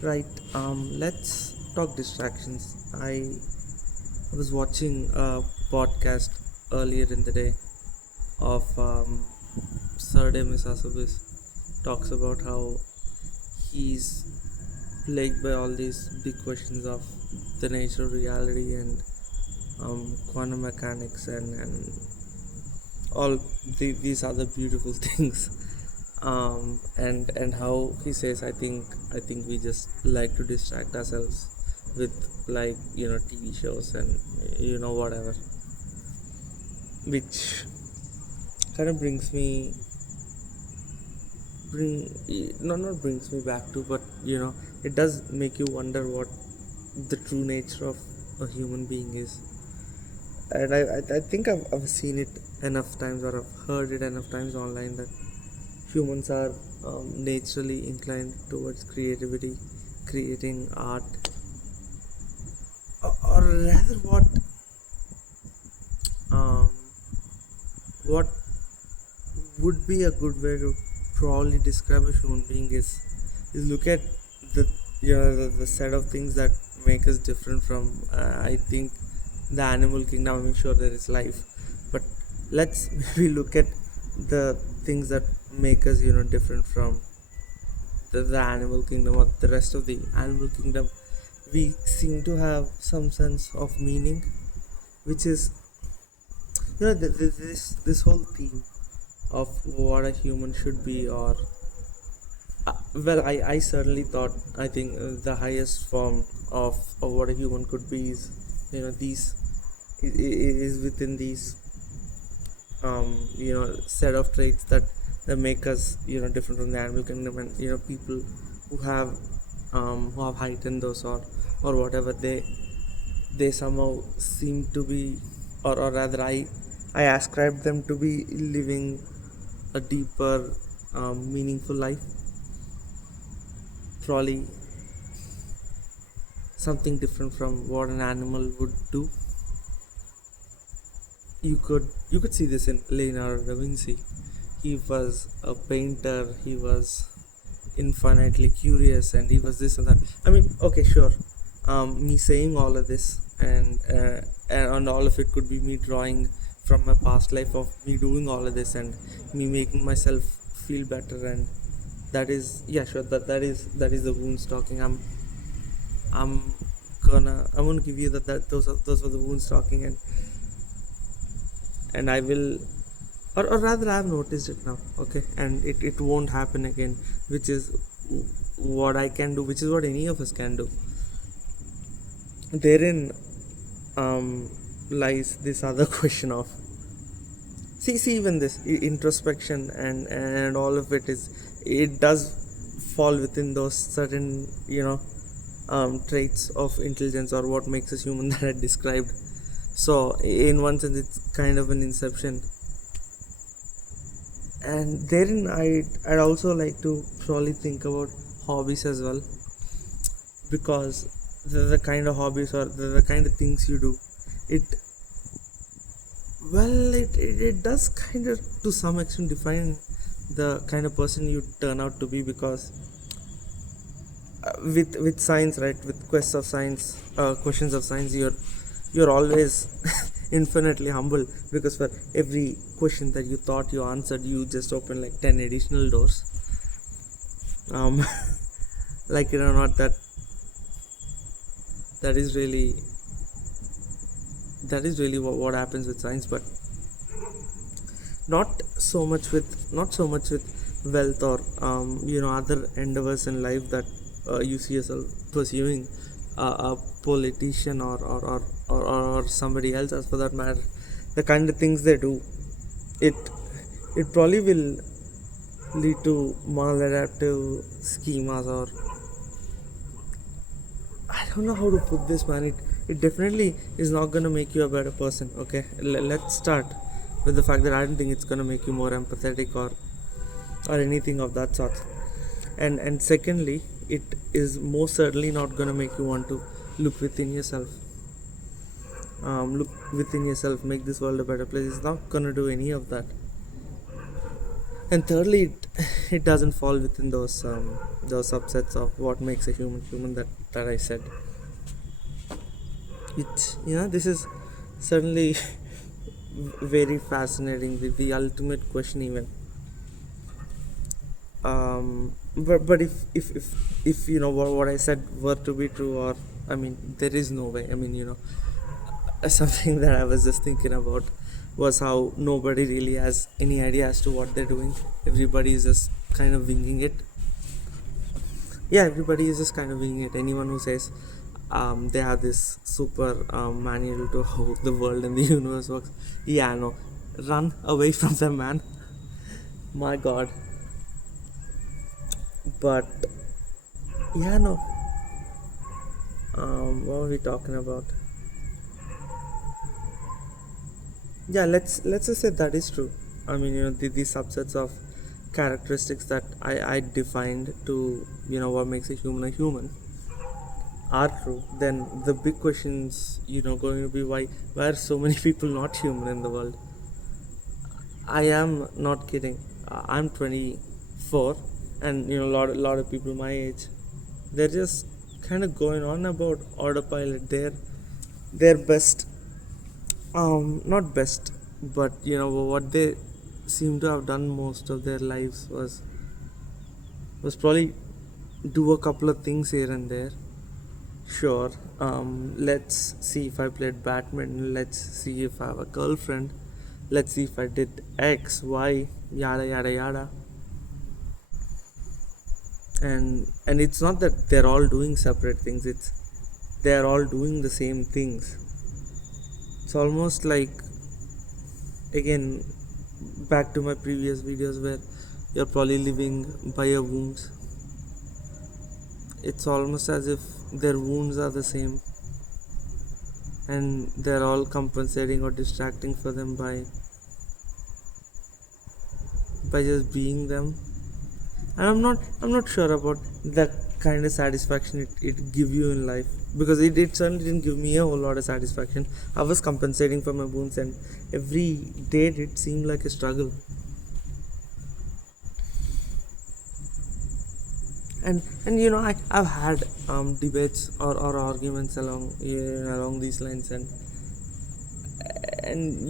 Right, let's talk distractions. I was watching a podcast earlier in the day of Sir Demis Hassabis talks about how he's plagued by all these big questions of the nature of reality and quantum mechanics and all these other beautiful things. And how he says, I think we just like to distract ourselves with, like, TV shows and whatever, which kind of brings me bring not brings me back to, but it does make you wonder what the true nature of a human being is. And I think I've seen it enough times, or I've heard it enough times online, that humans are naturally inclined towards creativity, creating art, or rather, um, what would be a good way to probably describe a human being is look at the the set of things that make us different from, I think, the animal kingdom. I'm sure there is life, but let's maybe look at the things that make us different from the animal kingdom or the rest of the animal kingdom. We seem to have some sense of meaning, which is this whole theme of what a human should be, or well, I certainly thought, I think, the highest form of what a human could be is, these is within these set of traits that make us different from the animal kingdom. And people who have heightened those, or whatever, they somehow seem to be, or rather, I ascribe them to be living a deeper, meaningful life, probably something different from what an animal would do. You could see this in Leonardo da Vinci. He was a painter, he was infinitely curious, and he was this and that. I mean, okay, sure, me saying all of this, and all of it could be me drawing from my past life of me doing all of this, and me making myself feel better. And that is, yeah, sure, that is the wounds talking. I'm I'm gonna give you that those are the wounds talking. And I will, or rather, I've noticed it now, okay, and it won't happen again, which is what I can do, which is what any of us can do. Therein lies this other question of, see, even this introspection and all of it does fall within those certain traits of intelligence, or what makes us human, that I described. So in one sense, it's kind of an inception. And therein, I'd also like to probably think about hobbies as well, because the kind of hobbies, or the kind of things you do, it it does kind of, to some extent, define the kind of person you turn out to be. Because with science, right, with questions of science, you're always infinitely humble, because for every question that you thought you answered, you just open like 10 additional doors. um like, not that is really what happens with science. But not so much with wealth, or other endeavors in life that you see yourself pursuing. A politician, or somebody else, as for that matter, the kind of things they do, it it probably will lead to maladaptive schemas, or I don't know how to put this, man. It definitely is not gonna make you a better person. Okay, let's start with the fact that I don't think it's gonna make you more empathetic, or anything of that sort. And secondly, it is most certainly not gonna make you want to look within yourself. Look within yourself, make this world a better place. It's not gonna do any of that. And thirdly, it doesn't fall within those subsets of what makes a human that I said. This is certainly very fascinating, the ultimate question even. But if what I said were to be true, or I mean, there is no way. I mean, something that I was just thinking about was how nobody really has any idea as to what they're doing. Everybody is just kind of winging it. Yeah, everybody is just kind of winging it. Anyone who says they have this super manual to how the world and the universe works, yeah, no, run away from them, man. My God. But yeah, no. What were we talking about? Yeah, let's just say that is true. I mean, the subsets of characteristics that I defined to what makes a human are true. Then the big questions going to be why are so many people not human in the world? I am not kidding. I'm 24, and a lot of people my age, they're just kind of going on about autopilot. Their best, not best, but what they seem to have done most of their lives was probably do a couple of things here and there. Sure. Let's see if I played badminton. Let's see if I have a girlfriend. Let's see if I did X, Y, yada yada yada. And it's not that they're all doing separate things. It's they're all doing the same things. It's almost like, again, back to my previous videos where you're probably living by your wounds. It's almost as if their wounds are the same, and they're all compensating or distracting for them by just being them. And I'm not sure about the kind of satisfaction it give you in life, because it certainly didn't give me a whole lot of satisfaction. I was compensating for my wounds, and every day it seemed like a struggle. I've had debates or arguments along these lines, and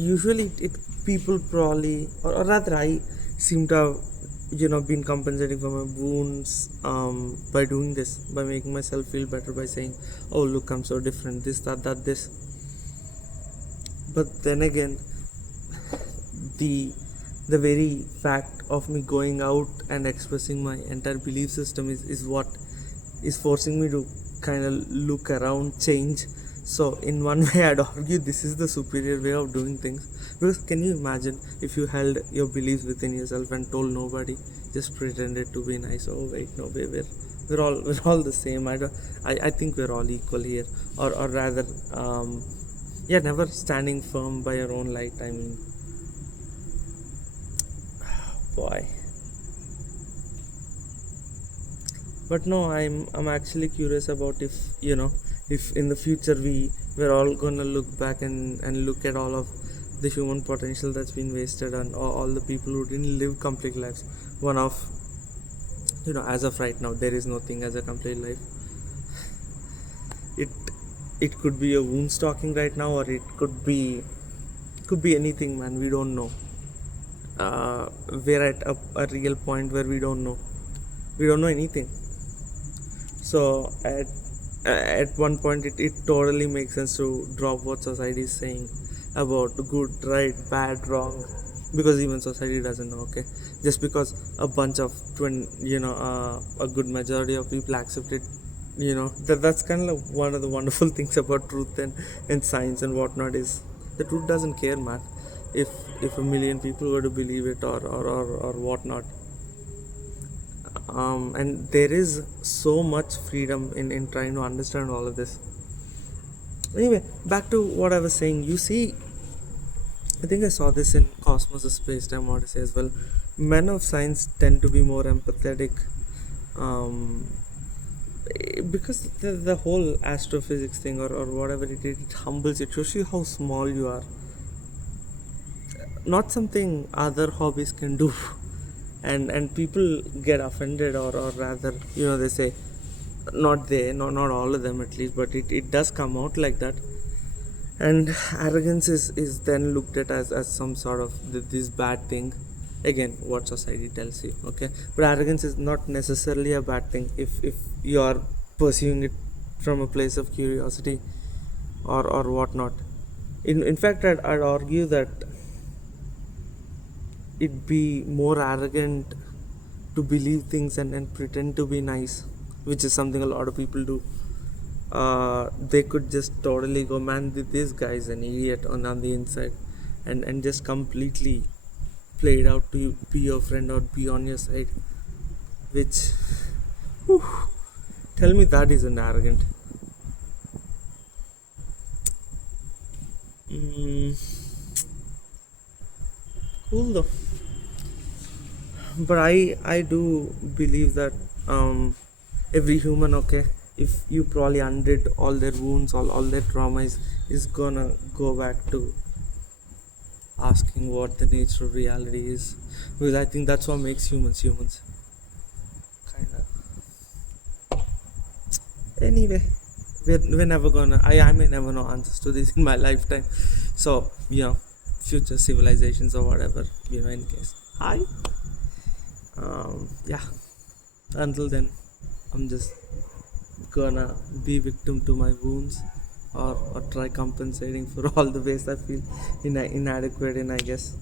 usually it people probably, or rather I seem to have been compensating for my wounds by doing this, by making myself feel better, by saying, oh look, I'm so different, this, that, this. But then again, the the very fact of me going out and expressing my entire belief system is what is forcing me to kind of look around, change. So in one way, I'd argue this is the superior way of doing things, because can you imagine if you held your beliefs within yourself and told nobody, just pretended to be nice? Oh wait, no, we're all the same. I think we're all equal here, or rather, yeah, never standing firm by your own light. I mean, boy. But no, I'm actually curious about if in the future we're all gonna look back and look at all of the human potential that's been wasted on all the people who didn't live complete lives. One of as of right now, there is nothing as a complete life. It it could be a wound stalking right now, or it could be anything, man. We don't know. We're at a real point where we don't know anything. So at one point, it totally makes sense to drop what society is saying about good, right, bad, wrong, because even society doesn't know. Okay, just because a bunch of a good majority of people accept it, that's kind of like one of the wonderful things about truth and science and whatnot, is the truth doesn't care, man. If a million people were to believe it, or whatnot. And there is so much freedom in trying to understand all of this. Anyway, back to what I was saying. You see, I think I saw this in Cosmos, a Space Time Odyssey as well. Men of science tend to be more empathetic, um, because the whole astrophysics thing, or whatever it humbles you, it shows you how small you are. Not something other hobbies can do. and people get offended, or rather, they say, not they, not all of them at least, but it does come out like that. And arrogance is then looked at as some sort of this bad thing. Again, what society tells you, okay? But arrogance is not necessarily a bad thing if you are pursuing it from a place of curiosity or whatnot. In fact, I'd argue that it'd be more arrogant to believe things and pretend to be nice, which is something a lot of people do. They could just totally go, man, this guy is an idiot on the inside, and just completely play it out to be your friend or be on your side. Which, whew, tell me that isn't arrogant. Mm, cool though. But I do believe that every human, okay, if you probably undid all their wounds, all their trauma is gonna go back to asking what the nature of reality is, because I think that's what makes humans kind of. Anyway, we're never gonna, I may never know answers to this in my lifetime. So future civilizations or whatever, in case. Hi. Yeah, until then, I'm just gonna be victim to my wounds, or try compensating for all the ways I feel inadequate in, I guess.